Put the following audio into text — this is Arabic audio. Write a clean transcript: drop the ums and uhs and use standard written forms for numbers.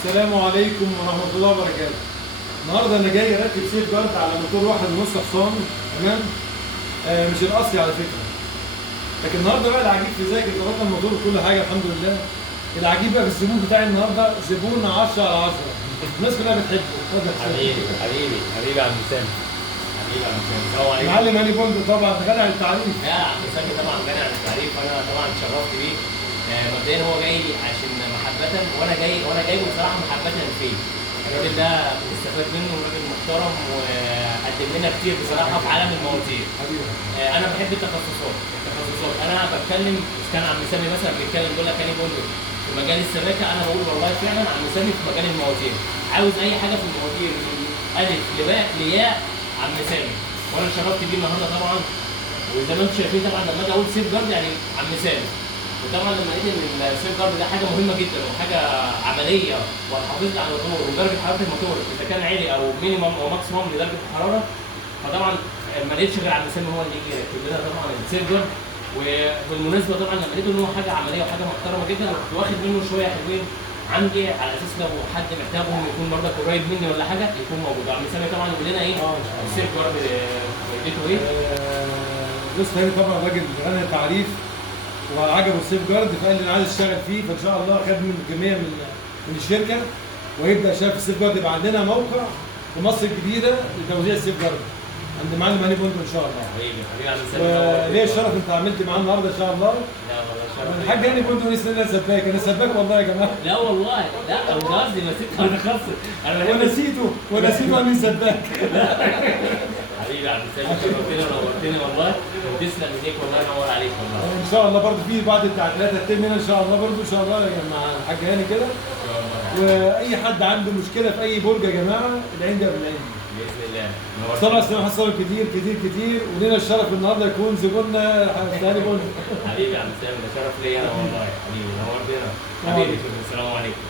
السلام عليكم ورحمة الله وبركاته. النهارده أنا جاي أركب سيف جارد على موتور 1.5 حصان، تمام؟ مش الأصلي على فكرة. لكن النهارده بقى العجيب في ذلك، ظبطنا الموتور وكل حاجة الحمد لله. العجيب بقى في الزبون بتاعي النهارده زبون 10 على 10. الناس كلها بتحبه. حبيبي حبيبي حبيبي يا عم سامي. حبيبي يا عم سامي. السلام عليكم. معلم هاني بوند طبعا غني عن التعريف. يا عم سامي طبعا غني عن التعريف، وانا طبعا اتشرفت بيه. مبدئيا هو جاي عشان محبة، وانا جايبه بصراحة محبة فيه. الراجل ده بنستفاد منه، راجل محترم وقدم لنا كتير بصراحة في عالم المواتير. انا بحب التخصصات. انا بتكلم، كان عم سامي مثلا بيتكلم بيقول لك هاني بوند في مجال السباكة، انا بقول والله فعلا عم سامي في مجال المواتير. عاوز اي حاجة في المواتير من الف لباء لياء عم سامي، وانا اتشرفت بيه النهارده طبعا. وزي ما انتم شايفين طبعا لما اجي اقول سيف جارد يعني عم سامي. وطبعا لما لقيت ان السيف جارد ده حاجه مهمه جدا وحاجه عمليه وهتحافظ لي على الموتور ودرجه حراره الموتور اذا كان عالي او مينيمم او ماكسيمم لدرجه الحراره، فطبعا ما لقيتش غير عم سامي هو اللي يجي يركب لنا طبعا السيف جارد. وبالمناسبه طبعا لما لقيت ان هو حاجه عمليه وحاجه محترمه جدا، كنت واخد منه شويه حلوين عندي على اساس لو حد محتاجهم يكون برضك قريب مني ولا حاجه يكون موجود. عم سامي طبعا يقول لنا ايه السيف جارد فايدته ايه؟ بص هاني طبعا راجل غني التعريف وعجبه السيف جارد، فقال لي انا عايز اشتغل فيه، فان شاء الله خد منه كميه من الشركه ويبدا شايف السيف جارد. يبقى عندنا موقع في مصر الجديده لتوزيع السيف جارد عند معلم هاني بوند ان شاء الله. حبيبي يا عم سامي. ليه الشرف انت عملت معاه النهارده ان شاء الله. لا والله شرف. الحاج هاني بوند لسه انا سباك، انا سباك والله يا جماعه. لا والله لا، انا قصدي نسيت متخصص. ونسيته اني سباك. حبيبي يا عم سامي، شرفتني ونورتني والله، وتسلم ايديك والله، ينور عليك والله. ان شاء الله برضه في بعض التعديلات هتتم هنا ان شاء الله برضه ان شاء الله مع الحاج هاني كده. واي حد عنده مشكله في اي برج يا جماعه العين ده بالعين باذن الله. طبعا سلام حصل كتير كتير كتير، ولينا الشرف النهارده يكون زبوننا هاني بوند. حبيبي يا عم سامي، ده شرف ليا انا والله. حبيبي نورتنا. حبيبي السلام عليكم.